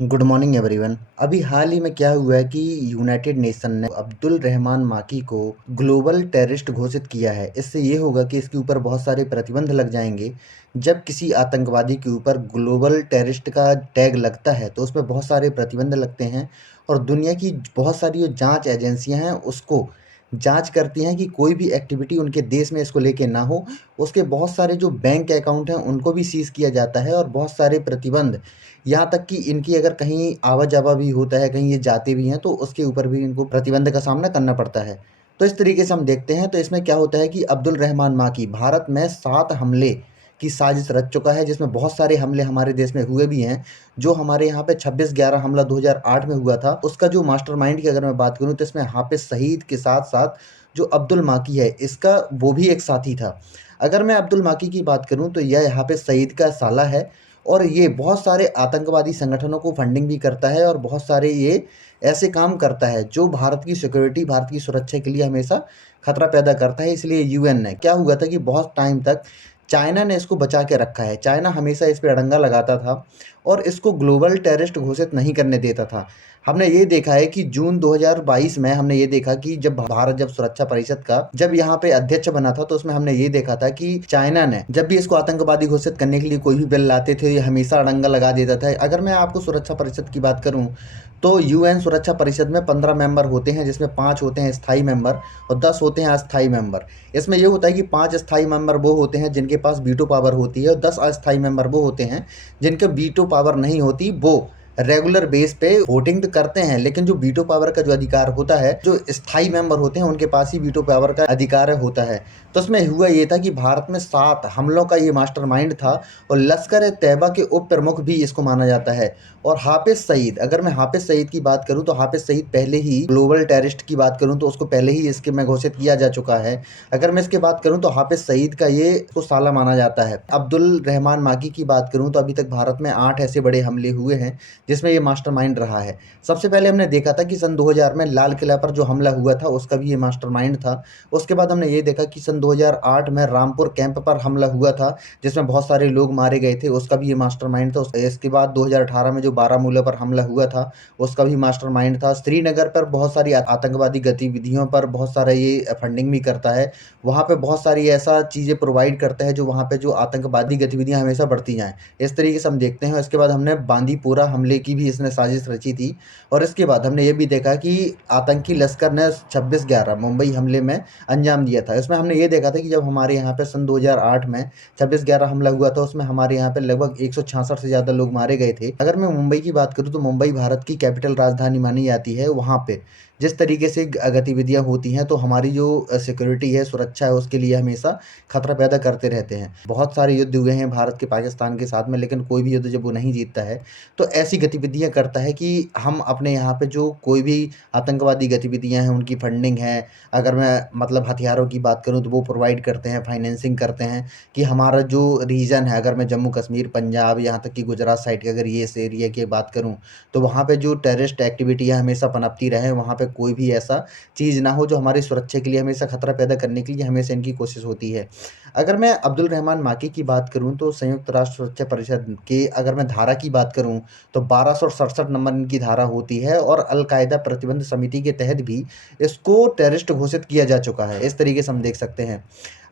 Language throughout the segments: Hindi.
Good morning everyone. अभी हाल ही में क्या हुआ है कि यूनाइटेड नेशन ने अब्दुल रहमान माकी को ग्लोबल टेररिस्ट घोषित किया है। इससे ये होगा कि इसके ऊपर बहुत सारे प्रतिबंध लग जाएंगे। जब किसी आतंकवादी के ऊपर ग्लोबल टेररिस्ट का टैग लगता है तो उसमें बहुत सारे प्रतिबंध लगते हैं और दुनिया की बहुत सारी जो जांच एजेंसियां हैं उसको जांच करती हैं कि कोई भी एक्टिविटी उनके देश में इसको लेके ना हो। उसके बहुत सारे जो बैंक अकाउंट हैं उनको भी सीज किया जाता है और बहुत सारे प्रतिबंध, यहाँ तक कि इनकी अगर कहीं आवा-जावा भी होता है, कहीं ये जाते भी हैं, तो उसके ऊपर भी इनको प्रतिबंध का सामना करना पड़ता है। तो इस तरीके से हम देखते हैं, तो इसमें क्या होता है कि अब्दुल रहमान माकी भारत में 7 हमले की साजिश रच चुका है, जिसमें बहुत सारे हमले हमारे देश में हुए भी हैं। जो हमारे यहाँ पे 26/11 हमला 2008 में हुआ था, उसका जो मास्टरमाइंड की अगर मैं बात करूँ, तो इसमें हाफ़िज़ सईद के साथ-साथ जो अब्दुल माकी है, इसका वो भी एक साथी था। अगर मैं अब्दुल माकी की बात करूँ, तो यह हाफ़िज़ सईद का साला है और ये बहुत सारे आतंकवादी संगठनों को फंडिंग भी करता है और बहुत सारे ये ऐसे काम करता है जो भारत की सिक्योरिटी, भारत की सुरक्षा के लिए हमेशा खतरा पैदा करता है। इसलिए यूएन ने क्या हुआ था कि बहुत टाइम तक चाइना ने इसको बचा के रखा है। चाइना हमेशा इस पे अड़ंगा लगाता था और इसको ग्लोबल टेररिस्ट घोषित नहीं करने देता था। हमने ये देखा है कि जून 2022 में हमने ये देखा कि जब भारत जब सुरक्षा परिषद का जब यहाँ पे अध्यक्ष बना था, तो उसमें हमने ये देखा था कि चाइना ने जब भी इसको आतंकवादी घोषित करने के लिए कोई भी बिल लाते थे, ये हमेशा अड़ंगा लगा देता था। अगर मैं आपको सुरक्षा परिषद की बात करूँ, तो यूएन सुरक्षा परिषद में 15 मेंबर होते हैं, जिसमें 5 होते हैं स्थायी मेंबर और 10 होते हैं अस्थायी मेंबर। इसमें ये होता है कि 5 स्थायी मेंबर वो होते हैं जिनके पास वीटो पावर होती है और 10 अस्थायी मेंबर वो होते हैं जिनके वीटो पावर नहीं होती। वो रेगुलर बेस पे वोटिंग तो करते हैं, लेकिन जो वीटो पावर का जो अधिकार होता है, जो स्थायी मेंबर होते हैं उनके पास ही वीटो पावर का अधिकार होता है। तो इसमें हुआ ये था कि भारत में 7 हमलों का ये मास्टरमाइंड था और लश्कर-ए-तैयबा के उप प्रमुख भी इसको माना जाता है। और हाफिज़ सईद, अगर मैं हाफिज़ सईद की बात करूँ, तो हाफिज़ सईद पहले ही ग्लोबल टेररिस्ट की बात करूँ तो उसको पहले ही इसके में घोषित किया जा चुका है। अगर मैं इसकी बात करूँ तो हाफिज़ सईद का ये उसको साला माना जाता है। अब्दुल रहमान माकी की बात करूँ तो अभी तक भारत में 8 ऐसे बड़े हमले हुए हैं जिसमें ये मास्टरमाइंड रहा है। सबसे पहले हमने देखा था कि सन 2000 में लाल किला पर जो हमला हुआ था उसका भी ये मास्टरमाइंड था। उसके बाद हमने ये देखा कि सन 2008 में रामपुर कैंप पर हमला हुआ था जिसमें बहुत सारे लोग मारे गए थे, उसका भी ये मास्टरमाइंड था। इसके बाद 2018 में जो बारामूला पर हमला हुआ था उसका भी मास्टरमाइंड था। श्रीनगर पर बहुत सारी आतंकवादी गतिविधियों पर बहुत सारा ये फंडिंग भी करता है। वहाँ पे बहुत सारी ऐसा चीज़ें प्रोवाइड करता है जो वहाँ पे जो आतंकवादी गतिविधियाँ हमेशा बढ़ती जाएँ। इस तरीके से हम देखते हैं। इसके बाद हमने बांदीपोरा हमले की भी इसने साजिश रची थी और इसके बाद हमने ये भी देखा कि आतंकी लश्कर ने 26/11 मुंबई हमले में अंजाम दिया था। इसमें हमने ये देखा था कि जब हमारे यहाँ पे सन 2008 में 26/11 हमला हुआ था, उसमें हमारे यहाँ पे लगभग 166 से ज़्यादा लोग मारे गए थे। अगर मैं मुंबई की बात करूँ तो मुंबई भारत की कैपिटल राजधानी मानी जाती है। वहाँ पे जिस तरीके से गतिविधियाँ होती हैं, तो हमारी जो सिक्योरिटी है, सुरक्षा है, उसके लिए हमेशा खतरा पैदा करते रहते हैं। बहुत सारे युद्ध हुए हैं भारत के पाकिस्तान के साथ में, लेकिन कोई भी युद्ध जब वो नहीं जीतता है, तो ऐसी गतिविधियाँ करता है कि हम अपने यहाँ पे जो कोई भी आतंकवादी गतिविधियाँ हैं, उनकी फंडिंग है, अगर मैं मतलब हथियारों की बात करूँ तो वो प्रोवाइड करते हैं, फाइनेंसिंग करते हैं कि हमारा जो रीजन है, अगर मैं जम्मू कश्मीर, पंजाब, यहाँ तक कि गुजरात साइड की अगर ये इस एरिया की बात करूँ, तो वहाँ पे जो टेररिस्ट एक्टिविटी है हमेशा पनपती रहे। वहाँ पे कोई भी ऐसा चीज़ ना हो जो हमारी सुरक्षा के लिए हमेशा खतरा पैदा करने के लिए हमेशा इनकी कोशिश होती है। अगर मैं अब्दुल रहमान माकी की बात करूँ, तो संयुक्त राष्ट्र सुरक्षा परिषद के अगर मैं धारा की बात करूँ, तो 1267 नंबर इनकी धारा होती है और अल-कायदा प्रतिबंध समिति के तहत भी इसको टेररिस्ट घोषित किया जा चुका है। इस तरीके से हम देख सकते हैं।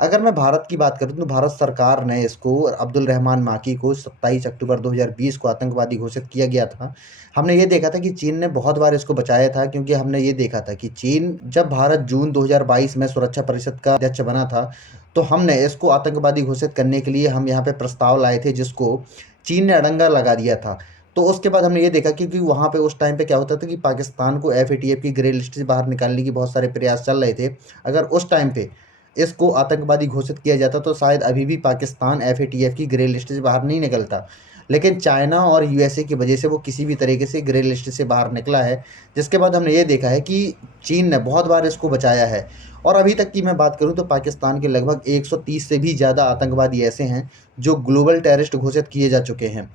अगर मैं भारत की बात करूँ, तो भारत सरकार ने इसको अब्दुल रहमान माकी को 27 अक्टूबर 2020 को आतंकवादी घोषित किया गया था। हमने ये देखा था कि चीन ने बहुत बार इसको बचाया था, क्योंकि हमने ये देखा था कि चीन जब भारत जून 2022 में सुरक्षा परिषद का अध्यक्ष बना था, तो हमने इसको आतंकवादी घोषित करने के लिए हम यहाँ पे प्रस्ताव लाए थे, जिसको चीन ने अड़ंगा लगा दिया था। तो उसके बाद हमने ये देखा, क्योंकि वहाँ पे उस टाइम पे क्या होता था कि पाकिस्तान को एफएटीएफ की ग्रे लिस्ट से बाहर निकालने की बहुत सारे प्रयास चल रहे थे। अगर उस टाइम पे इसको आतंकवादी घोषित किया जाता, तो शायद अभी भी पाकिस्तान एफएटीएफ की ग्रे लिस्ट से बाहर नहीं निकलता। लेकिन चाइना और यूएसए की वजह से वो किसी भी तरीके से ग्रे लिस्ट से बाहर निकला है। जिसके बाद हमने ये देखा है कि चीन ने बहुत बार इसको बचाया है। और अभी तक की मैं बात करूँ, तो पाकिस्तान के लगभग 130 से भी ज़्यादा आतंकवादी ऐसे हैं जो ग्लोबल टेररिस्ट घोषित किए जा चुके हैं।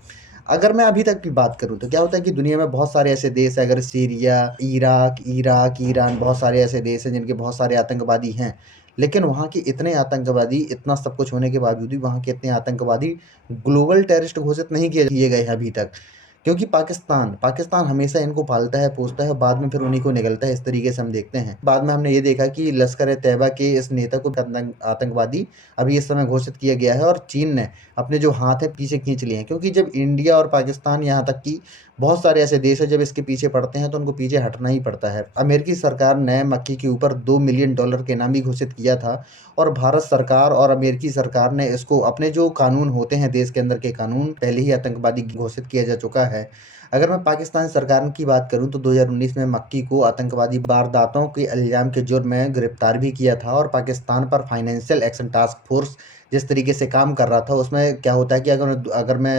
अगर मैं अभी तक की बात करूँ, तो क्या होता है कि दुनिया में बहुत सारे ऐसे देश हैं, अगर सीरिया, इराक, ईरान, बहुत सारे ऐसे देश हैं जिनके बहुत सारे आतंकवादी हैं। लेकिन वहाँ के इतने आतंकवादी, इतना सब कुछ होने के बावजूद भी वहाँ के इतने आतंकवादी ग्लोबल टेररिस्ट घोषित नहीं किए किए गए हैं अभी तक। क्योंकि पाकिस्तान पाकिस्तान हमेशा इनको पालता है, पोसता है, बाद में फिर उन्हीं को निगलता है, इस तरीके से हम देखते हैं। बाद में हमने ये देखा कि लश्कर-ए-तैयबा के इस नेता को आतंकवादी अभी इस समय घोषित किया गया है और चीन ने अपने जो हाथ है पीछे खींच लिए हैं, क्योंकि जब इंडिया और पाकिस्तान यहाँ तक कि बहुत सारे ऐसे देश हैं जब इसके पीछे पड़ते हैं तो उनको पीछे हटना ही पड़ता है। अमेरिकी सरकार ने मक्की के ऊपर $2 मिलियन के इनामी घोषित किया था और भारत सरकार और अमेरिकी सरकार ने इसको अपने जो कानून होते हैं देश के अंदर के कानून पहले ही आतंकवादी घोषित किया जा चुका है। अगर मैं पाकिस्तान सरकार की बात करूं तो 2019 में मक्की को आतंकवादी वारदातों के इल्ज़ाम के जुर्म में गिरफ्तार भी किया था और पाकिस्तान पर फाइनेंशियल एक्शन टास्क फोर्स जिस तरीके से काम कर रहा था उसमें क्या होता है कि अगर अगर मैं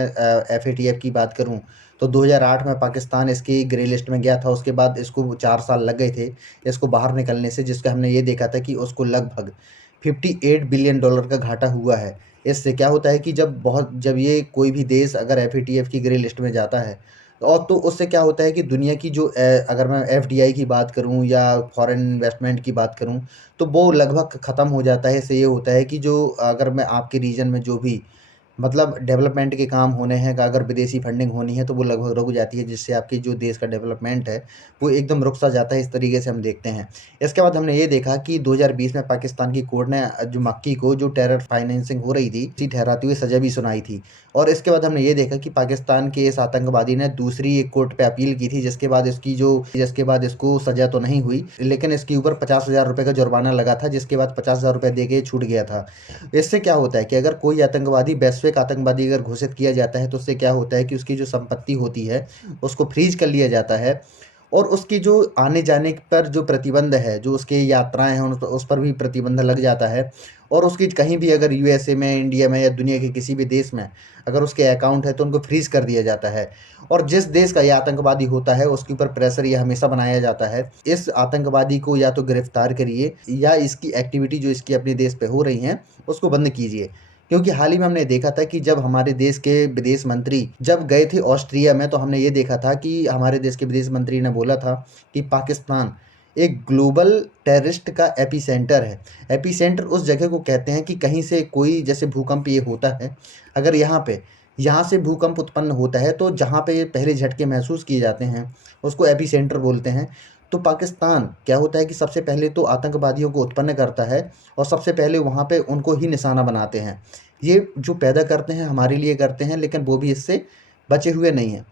एफएटीएफ की बात करूं तो 2008 में पाकिस्तान इसकी ग्रे लिस्ट में गया था। उसके बाद इसको 4 साल लग गए थे इसको बाहर निकलने से, जिसका हमने ये देखा था कि उसको लगभग $58 बिलियन का घाटा हुआ है। इससे क्या होता है कि जब ये कोई भी देश अगर एफएटीएफ की ग्रे लिस्ट में जाता है और तो उससे क्या होता है कि दुनिया की जो अगर मैं एफडीआई की बात करूं या फॉरेन इन्वेस्टमेंट की बात करूं तो वो लगभग ख़त्म हो जाता है। इससे ये होता है कि जो अगर मैं आपके रीजन में जो भी मतलब डेवलपमेंट के काम होने हैं, अगर विदेशी फंडिंग होनी है तो वो लगभग रुक जाती है, जिससे आपके जो देश का डेवलपमेंट है वो एकदम रुक सा जाता है। इस तरीके से हम देखते हैं। इसके बाद हमने ये देखा कि 2020 में पाकिस्तान की कोर्ट ने जो मक्की को जो टेरर फाइनेंसिंग हो रही थी उसी ठहराती हुई सज़ा भी सुनाई थी। और इसके बाद हमने ये देखा कि पाकिस्तान के इस आतंकवादी ने दूसरी एक कोर्ट पे अपील की थी, जिसके बाद इसको सज़ा तो नहीं हुई, लेकिन इसके ऊपर 50,000 रुपये का जुर्माना लगा था, जिसके बाद 50,000 रुपये दे के छूट गया था। इससे क्या होता है कि अगर कोई आतंकवादी वैश्विक आतंकवादी अगर घोषित किया जाता है तो उससे क्या होता है कि उसकी जो संपत्ति होती है उसको फ्रीज कर लिया जाता है और उसकी जो आने जाने पर जो प्रतिबंध है, जो उसकी यात्राएं हैं उस पर भी प्रतिबंध लग जाता है। और उसकी कहीं भी अगर यूएसए में, इंडिया में या दुनिया के किसी भी देश में अगर उसके अकाउंट है तो उनको फ्रीज कर दिया जाता है। और जिस देश का यह आतंकवादी होता है उसके ऊपर प्रेशर ये हमेशा बनाया जाता है, इस आतंकवादी को या तो गिरफ्तार करिए या इसकी एक्टिविटी जो इसकी अपने देश पे हो रही हैं उसको बंद कीजिए। क्योंकि हाल ही में हमने देखा था कि जब हमारे देश के विदेश मंत्री जब गए थे ऑस्ट्रिया में तो हमने ये देखा था कि हमारे देश के विदेश मंत्री ने बोला था कि पाकिस्तान एक ग्लोबल टेररिस्ट का एपिसेंटर है। एपिसेंटर उस जगह को कहते हैं कि कहीं से कोई जैसे भूकंप ये होता है, अगर यहाँ से भूकंप उत्पन्न होता है तो जहाँ पे पहले झटके महसूस किए जाते हैं उसको एपिसेंटर बोलते हैं। तो पाकिस्तान क्या होता है कि सबसे पहले तो आतंकवादियों को उत्पन्न करता है और सबसे पहले वहाँ पे उनको ही निशाना बनाते हैं। ये जो पैदा करते हैं हमारे लिए करते हैं, लेकिन वो भी इससे बचे हुए नहीं हैं।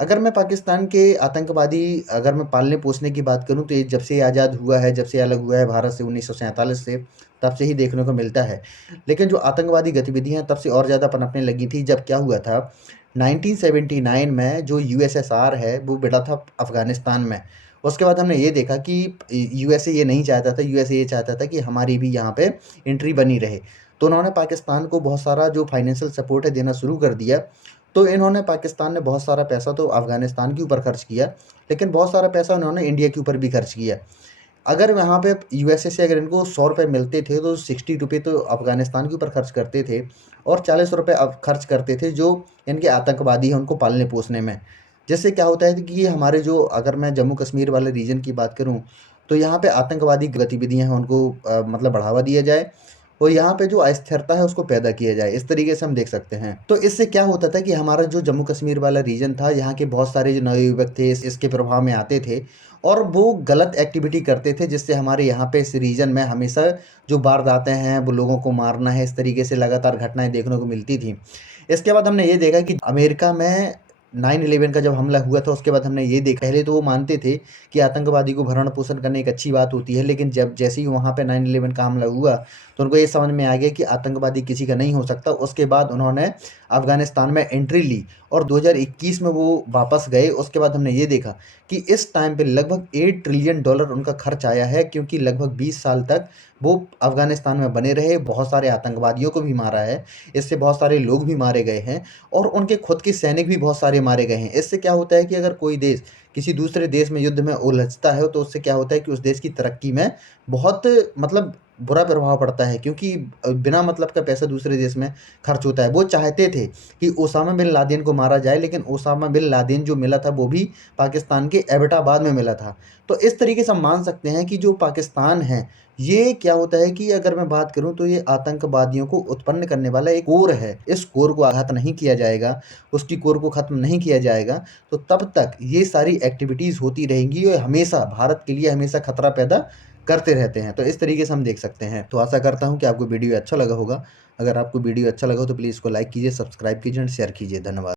अगर मैं पाकिस्तान के आतंकवादी अगर मैं पालने पोसने की बात करूँ तो ये जब से आज़ाद हुआ है, जब से अलग हुआ है भारत से 1947 से, तब से ही देखने को मिलता है। लेकिन जो आतंकवादी गतिविधियाँ तब से और ज़्यादा पनपने लगी थी। जब क्या हुआ था 1979 में जो यूएसएसआर है वो भिड़ा था अफ़गानिस्तान में। उसके बाद हमने ये देखा कि यूएसए ये नहीं चाहता था, यूएसए ये चाहता था कि हमारी भी यहाँ पे एंट्री बनी रहे। तो उन्होंने पाकिस्तान को बहुत सारा जो फाइनेंशियल सपोर्ट है देना शुरू कर दिया। तो इन्होंने पाकिस्तान ने बहुत सारा पैसा तो अफ़गानिस्तान के ऊपर खर्च किया, लेकिन बहुत सारा पैसा उन्होंने इंडिया के ऊपर भी खर्च किया। अगर वहाँ पे यूएसए से अगर इनको ₹100 मिलते थे तो ₹60 तो अफ़गानिस्तान के ऊपर खर्च करते थे और ₹40 अब खर्च करते थे जो इनके आतंकवादी हैं उनको पालने पोसने में। जिससे क्या होता है कि ये हमारे जो अगर मैं जम्मू कश्मीर वाले रीजन की बात करूँ तो यहाँ पे आतंकवादी गतिविधियाँ हैं उनको मतलब बढ़ावा दिया जाए और यहाँ पे जो अस्थिरता है उसको पैदा किया जाए। इस तरीके से हम देख सकते हैं। तो इससे क्या होता था कि हमारा जो जम्मू कश्मीर वाला रीजन था, यहाँ के बहुत सारे जो नवयुवक थे इसके प्रभाव में आते थे और वो गलत एक्टिविटी करते थे, जिससे हमारे यहाँ पे इस रीजन में हमेशा जो वारदातें हैं वो लोगों को मारना है, इस तरीके से लगातार घटनाएं देखने को मिलती थी। इसके बाद हमने ये देखा कि अमेरिका में 9/11 का जब हमला हुआ था उसके बाद हमने ये देखा, पहले तो वो मानते थे कि आतंकवादी को भरण पोषण करना एक अच्छी बात होती है, लेकिन जब जैसे ही वहाँ पे 9/11 का हमला हुआ तो उनको ये समझ में आ गया कि आतंकवादी किसी का नहीं हो सकता। उसके बाद उन्होंने अफ़गानिस्तान में एंट्री ली और 2021 में वो वापस गए। उसके बाद हमने ये देखा कि इस टाइम पे लगभग $8 ट्रिलियन उनका खर्च आया है, क्योंकि लगभग 20 साल तक वो अफ़गानिस्तान में बने रहे, बहुत सारे आतंकवादियों को भी मारा है, इससे बहुत सारे लोग भी मारे गए हैं और उनके खुद के सैनिक भी बहुत सारे मारे गए हैं। इससे क्या होता है कि अगर कोई देश किसी दूसरे देश में युद्ध में उलझता है तो उससे क्या होता है कि उस देश की तरक्की में बहुत मतलब बुरा प्रभाव पड़ता है, क्योंकि बिना मतलब का पैसा दूसरे देश में खर्च होता है। वो चाहते थे कि ओसामा बिन लादेन को मारा जाए, लेकिन ओसामा बिन लादेन जो मिला था वो भी पाकिस्तान के एबटाबाद में मिला था। तो इस तरीके से हम मान सकते हैं कि जो पाकिस्तान है, ये क्या होता है कि अगर मैं बात करूँ तो ये आतंकवादियों को उत्पन्न करने वाला एक कोर है। इस कोर को आघात नहीं किया जाएगा, उसकी कोर को ख़त्म नहीं किया जाएगा, तो तब तक ये सारी एक्टिविटीज़ होती रहेंगी और हमेशा भारत के लिए हमेशा खतरा पैदा करते रहते हैं। तो इस तरीके से हम देख सकते हैं। तो आशा करता हूँ कि आपको वीडियो अच्छा लगा होगा। अगर आपको वीडियो अच्छा लगा हो तो प्लीज़ इसको लाइक कीजिए, सब्सक्राइब कीजिए एंड शेयर कीजिए। धन्यवाद।